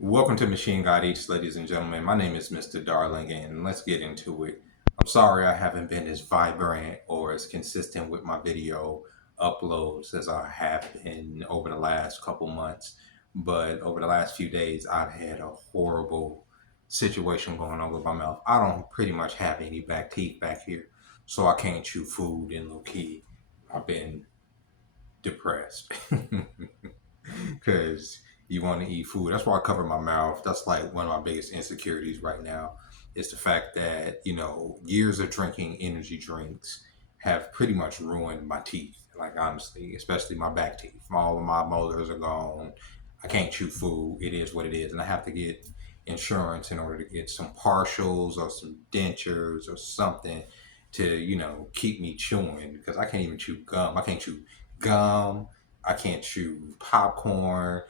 Welcome to Machine God Eats, ladies and gentlemen. My name is Mr. Darling, and let's get into it. I'm sorry I haven't been as vibrant or as consistent with my video uploads as I have been over the last couple months. But over the last few days, I've had a horrible situation going on with my mouth. I don't pretty much have any back teeth back here, so I can't chew food in low key. I've been depressed. Because you want to eat food. That's why I cover my mouth. That's like one of my biggest insecurities right now is the fact that, years of drinking energy drinks have pretty much ruined my teeth. Like, honestly, especially my back teeth. All of my molars are gone. I can't chew food. It is what it is. And I have to get insurance in order to get some partials or some dentures or something to, keep me chewing because I can't even chew gum. I can't chew gum. I can't chew popcorn,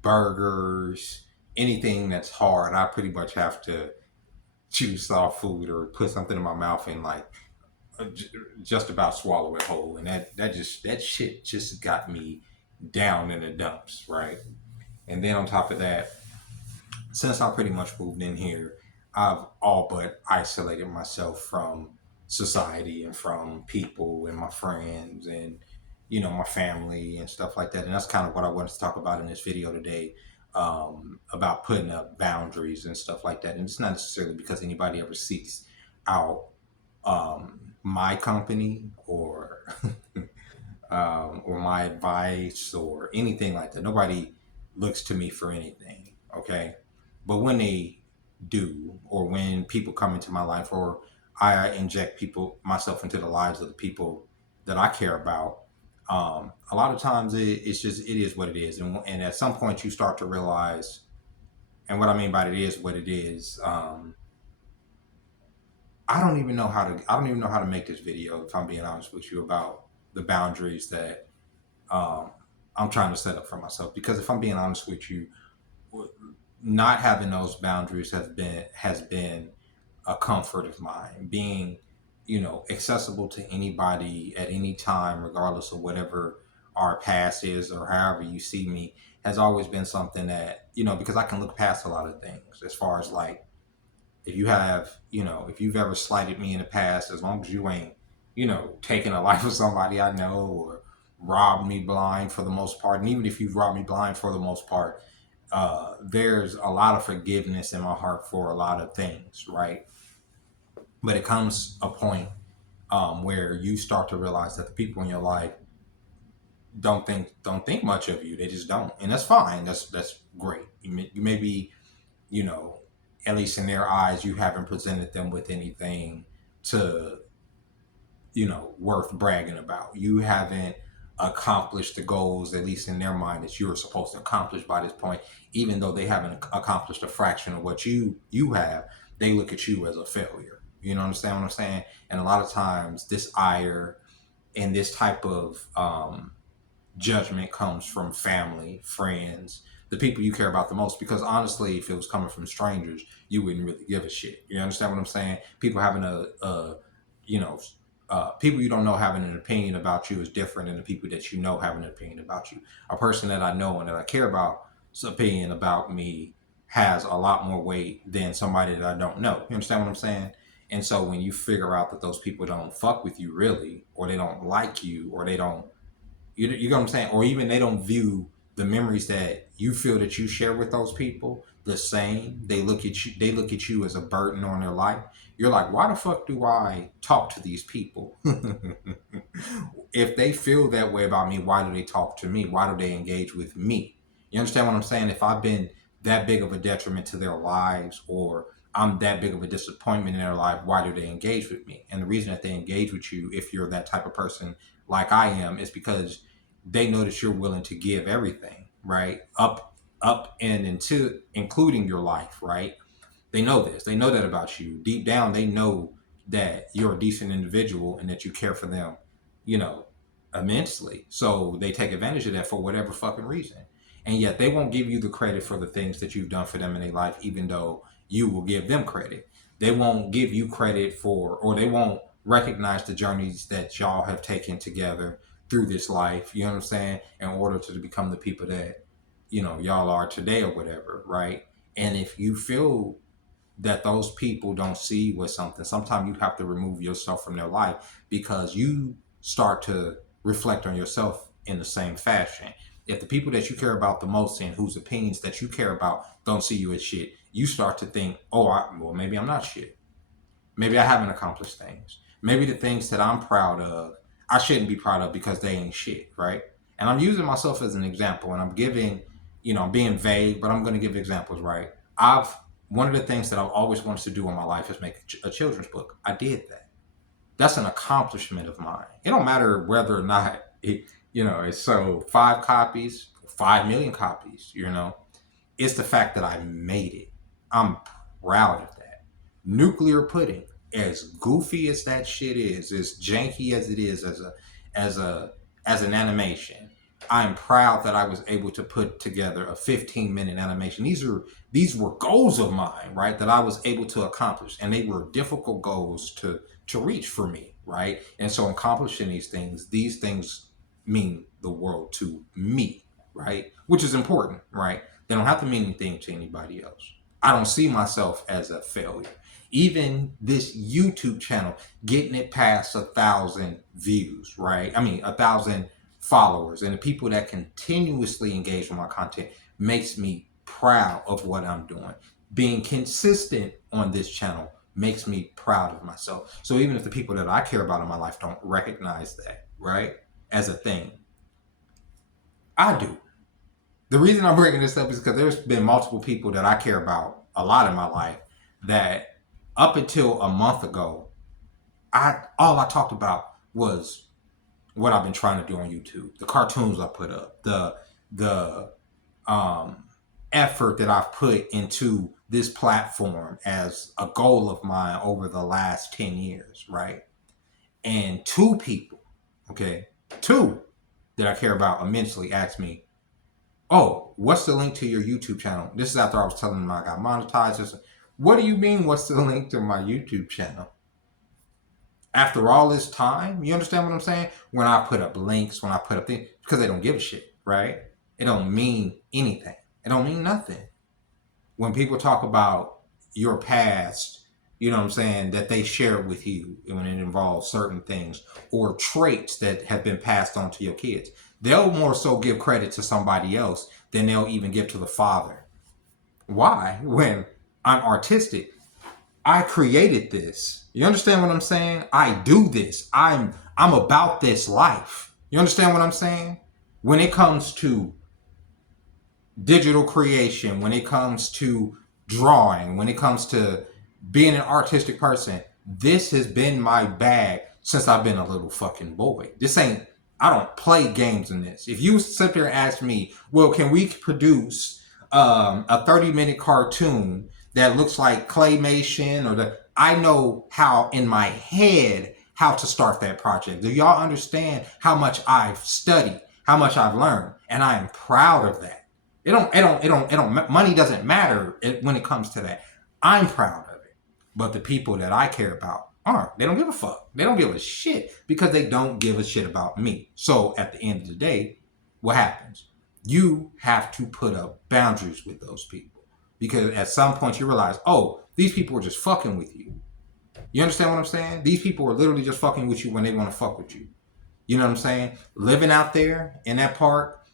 burgers, anything that's hard. I pretty much have to chew soft food or put something in my mouth and like uh, just about swallow it whole. And that shit just got me down in the dumps, right? And then on top of that, since I pretty much moved in here, I've all but isolated myself from society and from people and my friends and my family and stuff like that. And that's kind of what I wanted to talk about in this video today, about putting up boundaries and stuff like that. And it's not necessarily because anybody ever seeks out my company or my advice or anything like that. Nobody looks to me for anything, okay? But when they do, or when people come into my life, or I inject myself into the lives of the people that I care about, a lot of times it is what it is, and at some point you start to realize, and what I mean by it is what it is. I don't even know how to make this video, if I'm being honest with you, about the boundaries that um, I'm trying to set up for myself. Because if I'm being honest with you, not having those boundaries has been a comfort of mine. Being, accessible to anybody at any time, regardless of whatever our past is or however you see me, has always been something that, because I can look past a lot of things as far as like if you've ever slighted me in the past, as long as you ain't, taken a life of somebody I know or robbed me blind for the most part. And even if you've robbed me blind for the most part, there's a lot of forgiveness in my heart for a lot of things, right? But it comes a point where you start to realize that the people in your life don't think much of you. They just don't, and that's fine. That's great. You may be, you know, at least in their eyes, you haven't presented them with anything to, worth bragging about. You haven't accomplished the goals, at least in their mind, that you were supposed to accomplish by this point. Even though they haven't accomplished a fraction of what you have, they look at you as a failure. You know, understand what I'm saying? And a lot of times, this ire and this type of judgment comes from family, friends, the people you care about the most. Because honestly, if it was coming from strangers, you wouldn't really give a shit. You understand what I'm saying? People having you know, people you don't know having an opinion about you is different than the people that you know having an opinion about you. A person that I know and that I care about's opinion about me has a lot more weight than somebody that I don't know. You understand what I'm saying? And so when you figure out that those people don't fuck with you really, or they don't like you, or they don't, you know what I'm saying? Or even they don't view the memories that you feel that you share with those people the same. They look at you as a burden on their life. You're like, why the fuck do I talk to these people? If they feel that way about me, why do they talk to me? Why do they engage with me? You understand what I'm saying? If I've been that big of a detriment to their lives, or I'm that big of a disappointment in their life, why do they engage with me? And the reason that they engage with you, if you're that type of person like I am, is because they know that you're willing to give everything, right? Up and into including your life, right? They know this. They know that about you. Deep down, they know that you're a decent individual and that you care for them, you know, immensely. So they take advantage of that for whatever fucking reason. And yet they won't give you the credit for the things that you've done for them in their life, even though you will give them credit. They won't give you credit for, or they won't recognize the journeys that y'all have taken together through this life, you know what I'm saying, in order to become the people that, y'all are today or whatever, right? And if you feel that those people don't see with something, sometimes you have to remove yourself from their life because you start to reflect on yourself in the same fashion. If the people that you care about the most and whose opinions that you care about don't see you as shit, you start to think, oh, well, maybe I'm not shit. Maybe I haven't accomplished things. Maybe the things that I'm proud of, I shouldn't be proud of because they ain't shit, right? And I'm using myself as an example, and I'm giving, I'm being vague, but I'm going to give examples, right? I've One of the things that I've always wanted to do in my life is make a children's book. I did that. That's an accomplishment of mine. It don't matter whether or not it sold 5 copies, 5 million copies. It's the fact that I made it. I'm proud of that. Nuclear pudding, as goofy as that shit is, as janky as it is as a as an animation, I'm proud that I was able to put together a 15-minute animation. These were goals of mine, right? That I was able to accomplish, and they were difficult goals to reach for me, right? And so accomplishing these things mean the world to me, right? Which is important, right? They don't have to mean anything to anybody else. I don't see myself as a failure. Even this YouTube channel, getting it past 1,000 views, right? I mean, 1,000 followers, and the people that continuously engage with my content makes me proud of what I'm doing. Being consistent on this channel makes me proud of myself. So even if the people that I care about in my life don't recognize that, right, as a thing, I do. The reason I'm bringing this up is because there's been multiple people that I care about a lot in my life that up until a month ago, all I talked about was what I've been trying to do on YouTube, the cartoons I put up, the effort that I've put into this platform as a goal of mine over the last 10 years, right? And okay, two that I care about immensely asked me, oh, what's the link to your YouTube channel? This is after I was telling them I got monetized. What do you mean, what's the link to my YouTube channel? After all this time, you understand what I'm saying? When I put up links, when I put up things, because they don't give a shit, right? It don't mean anything. It don't mean nothing. When people talk about your past, you know what I'm saying, that they share with you when it involves certain things or traits that have been passed on to your kids, they'll more so give credit to somebody else than they'll even give to the father. Why? When I'm artistic, I created this. You understand what I'm saying? I do this. I'm about this life. You understand what I'm saying? When it comes to digital creation, when it comes to drawing, when it comes to being an artistic person, this has been my bag since I've been a little fucking boy. I don't play games in this. If you sit there and ask me, well, can we produce a 30-minute cartoon that looks like claymation I know how in my head how to start that project. Do y'all understand how much I've studied, how much I've learned, and I am proud of that. Money doesn't matter when it comes to that. I'm proud of it. But the people that I care about aren't. They don't give a fuck. They don't give a shit because they don't give a shit about me. So at the end of the day, what happens? You have to put up boundaries with those people because at some point you realize, oh, these people are just fucking with you. You understand what I'm saying? These people are literally just fucking with you when they want to fuck with you. You know what I'm saying? Living out there in that park,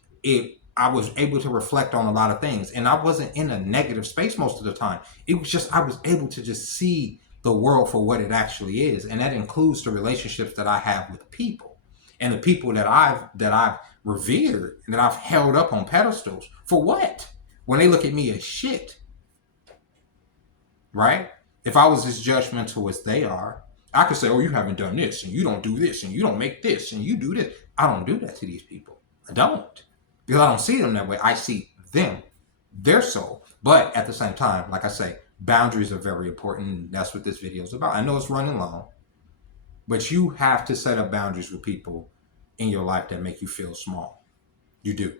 I was able to reflect on a lot of things, and I wasn't in a negative space most of the time. It was just I was able to just see the world for what it actually is, and that includes the relationships that I have with people and the people that I've revered and that I've held up on pedestals. For what? When they look at me as shit, right? If I was as judgmental as they are, I could say, oh, you haven't done this, and you don't do this, and you don't make this, and you do this. I don't do that to these people. I don't. Because I don't see them that way. I see them, their soul. But at the same time, like I say, boundaries are very important. That's what this video is about. I know it's running long, but you have to set up boundaries with people in your life that make you feel small. You do.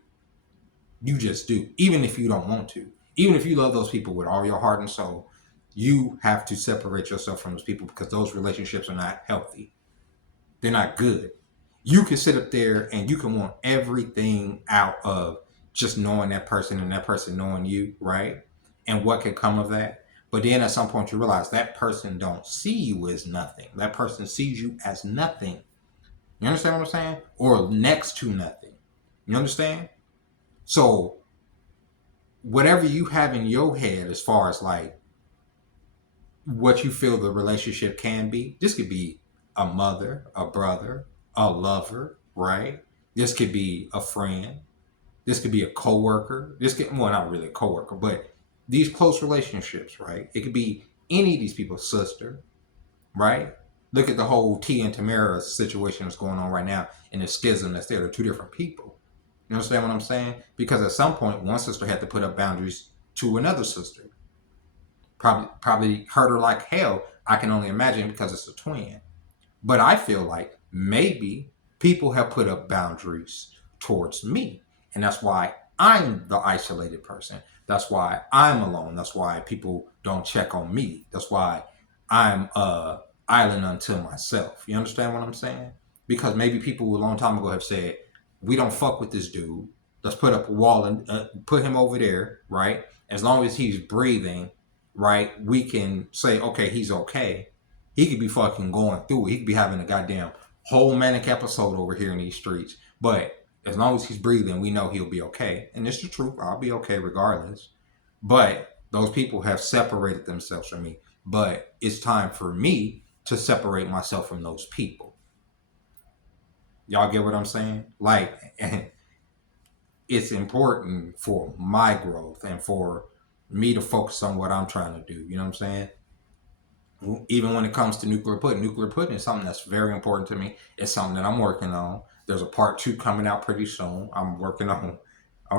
You just do. Even if you don't want to. Even if you love those people with all your heart and soul, you have to separate yourself from those people because those relationships are not healthy. They're not good. You can sit up there and you can want everything out of just knowing that person and that person knowing you, right? And what could come of that. But then at some point you realize that person don't see you as nothing. That person sees you as nothing. You understand what I'm saying? Or next to nothing. You understand? So whatever you have in your head as far as like what you feel the relationship can be, this could be a mother, a brother, a lover, right? This could be a friend. This could be a coworker. This could, well, not really a coworker, but these close relationships, right? It could be any of these people's sister, right? Look at the whole T and Tamara situation that's going on right now and the schism that's there. They're two different people. You understand what I'm saying? Because at some point, one sister had to put up boundaries to another sister. Probably hurt her like hell. I can only imagine because it's a twin. But I feel like maybe people have put up boundaries towards me. And that's why I'm the isolated person. That's why I'm alone. That's why people don't check on me. That's why I'm island unto myself. You understand what I'm saying? Because maybe people a long time ago have said, we don't fuck with this dude. Let's put up a wall and put him over there, right? As long as he's breathing, right, we can say, okay, he's okay. He could be fucking going through it. He could be having a goddamn whole manic episode over here in these streets. But as long as he's breathing, we know he'll be okay. And it's the truth. I'll be okay regardless. But those people have separated themselves from me. But it's time for me to separate myself from those people. Y'all get what I'm saying? Like, it's important for my growth and for me to focus on what I'm trying to do. You know what I'm saying? Even when it comes to nuclear pudding is something that's very important to me. It's something that I'm working on. There's a part 2 coming out pretty soon. I'm working on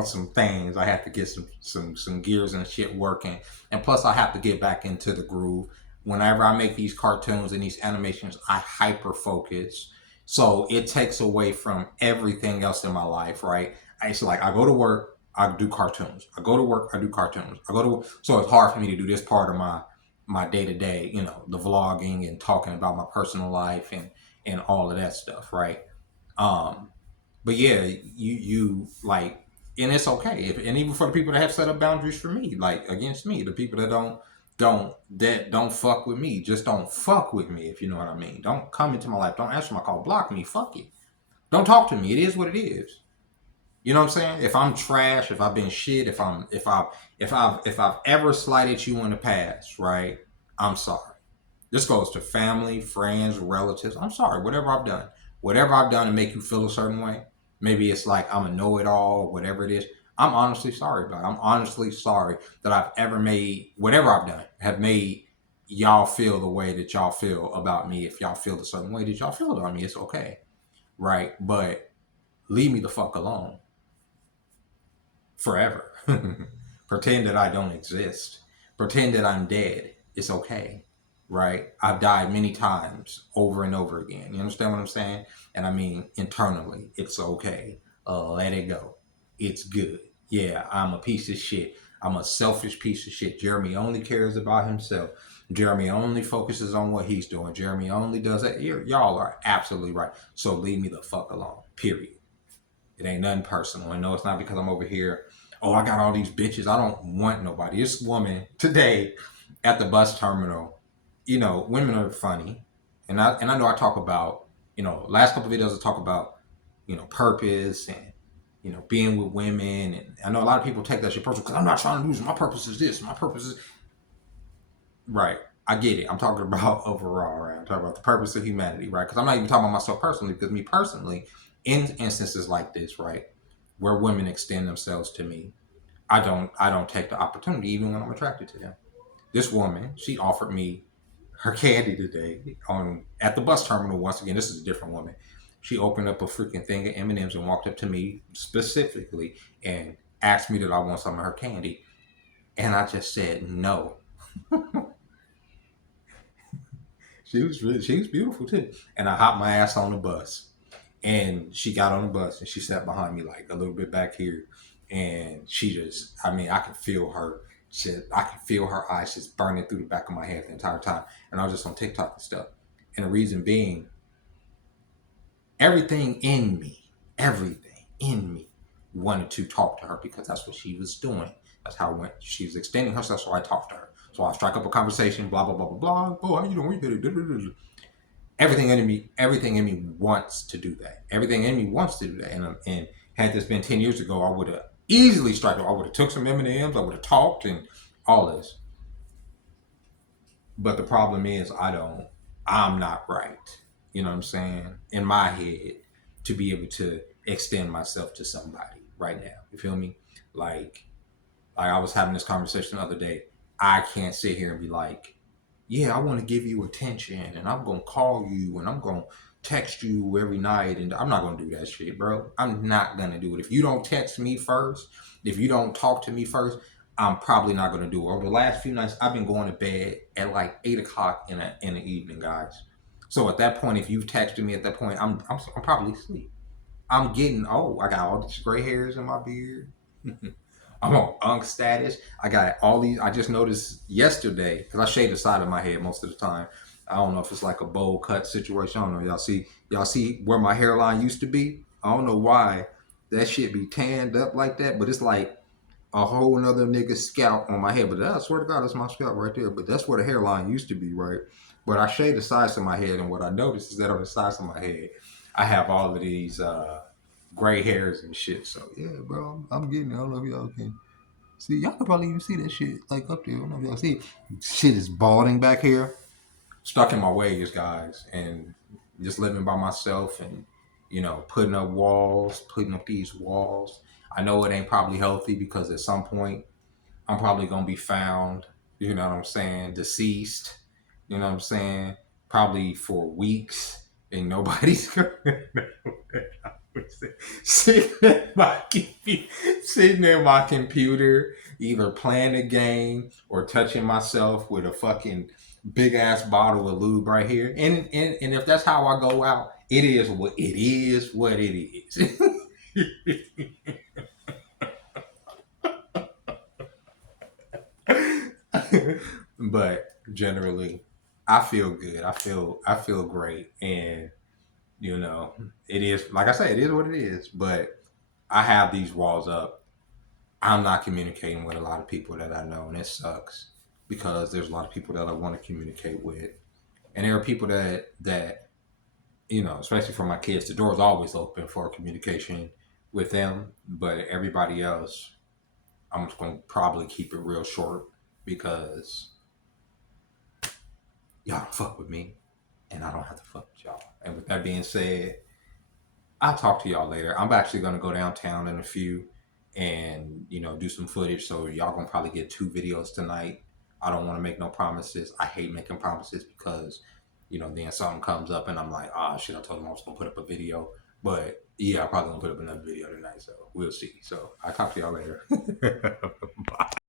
some things. I have to get some gears and shit working. And plus I have to get back into the groove. Whenever I make these cartoons and these animations, I hyper focus. So it takes away from everything else in my life, right? It's like I go to work, I do cartoons. I go to work, I do cartoons. I go to work. So it's hard for me to do this part of my day to day, you know, the vlogging and talking about my personal life and all of that stuff, right? Um, but yeah, you like, and it's okay. And even for the people that have set up boundaries for me, like against me, the people that don't fuck with me, just don't fuck with me, if you know what I mean. Don't come into my life. Don't answer my call. Block me. Fuck it. Don't talk to me. It is what it is. You know what I'm saying? If I'm trash, if I've been shit, if I've ever slighted you in the past, right? I'm sorry. This goes to family, friends, relatives. I'm sorry. Whatever I've done to make you feel a certain way. Maybe it's like I'm a know-it-all or whatever it is. I'm honestly sorry about it. I'm honestly sorry that I've ever made whatever I've done have made y'all feel the way that y'all feel about me. If y'all feel the certain way that y'all feel about me, it's okay, right? But leave me the fuck alone forever. Pretend that I don't exist. Pretend that I'm dead. It's okay. Right? I've died many times over and over again. You understand what I'm saying? And I mean, internally, it's okay. Let it go. It's good. Yeah, I'm a piece of shit. I'm a selfish piece of shit. Jeremy only cares about himself. Jeremy only focuses on what he's doing. Jeremy only does that. Y'all are absolutely right. So leave me the fuck alone. Period. It ain't nothing personal. I know it's not because I'm over here. Oh, I got all these bitches. I don't want nobody. This woman today at the bus terminal, you know, women are funny. And I know I talk about, you know, last couple of videos I talk about, you know, purpose and, you know, being with women. And I know a lot of people take that shit personal because I'm not trying to lose. My purpose is this. My purpose is right. I get it. I'm talking about overall, right? I'm talking about the purpose of humanity, right? Because I'm not even talking about myself personally, because me personally, in instances like this, right, where women extend themselves to me, I don't take the opportunity even when I'm attracted to them. This woman, she offered me her candy today on at the bus terminal. Once again, this is a different woman. She opened up a freaking thing of M&Ms and walked up to me specifically and asked me that I want some of her candy, and I just said no. She was beautiful too. And I hopped my ass on the bus. And she got on the bus and she sat behind me like a little bit back here. And she just, I mean, I could feel her shit. I could feel her eyes just burning through the back of my head the entire time. And I was just on TikTok and stuff. And the reason being, everything in me wanted to talk to her because that's what she was doing. That's how when she was extending herself, so I talked to her. So I strike up a conversation, blah blah blah blah blah. Oh, how you doing? Everything in me wants to do that. Everything in me wants to do that. And had this been 10 years ago, I would have easily struck up. I would have took some M&Ms. I would have talked and all this. But the problem is, I'm not right. You know what I'm saying? In my head, to be able to extend myself to somebody right now. You feel me? Like, like I was having this conversation the other day. I can't sit here and be like, yeah, I want to give you attention and I'm going to call you and I'm going to text you every night. And I'm not going to do that shit, bro. I'm not going to do it. If you don't text me first, if you don't talk to me first, I'm probably not going to do it. Over the last few nights, I've been going to bed at like 8 o'clock in the evening, guys. So at that point, if you've texted me at that point, I'm probably asleep. I'm getting old. I got all these gray hairs in my beard. I'm on unk status. I got all these. I just noticed yesterday because I shave the side of my head most of the time. I don't know if it's like a bowl cut situation. I don't know. Y'all see where my hairline used to be. I don't know why that shit be tanned up like that, but it's like a whole nother nigga scalp on my head. But I swear to God, that's my scalp right there. But that's where the hairline used to be, right? But I shaved the sides of my head, and what I noticed is that on the sides of my head, I have all of these gray hairs and shit. So yeah, bro, I'm getting it. I don't know if y'all can see. Y'all can probably even see that shit like up there. I don't know if y'all see it. Shit is balding back here, stuck in my ways, guys, and just living by myself and putting up these walls. I know it ain't probably healthy because at some point I'm probably gonna be found, you know what I'm saying, deceased, you know what I'm saying, probably for weeks, and nobody's gonna know that I was sitting at my computer, either playing a game or touching myself with a fucking big ass bottle of lube right here. And if that's how I go out, it is what it is. What it is. But generally, I feel good. I feel great, and it is like I say, it is what it is. But I have these walls up. I'm not communicating with a lot of people that I know, and it sucks because there's a lot of people that I want to communicate with, and there are people that especially for my kids, the door is always open for communication with them. But everybody else, I'm just gonna probably keep it real short because y'all don't fuck with me, and I don't have to fuck with y'all. And with that being said, I'll talk to y'all later. I'm actually gonna go downtown in a few and do some footage. So y'all gonna probably get 2 videos tonight. I don't want to make no promises. I hate making promises because then something comes up and I'm like, ah, shit, I told them I was gonna put up a video. But yeah, I'm probably gonna put up another video tonight. So we'll see. So I'll talk to y'all later.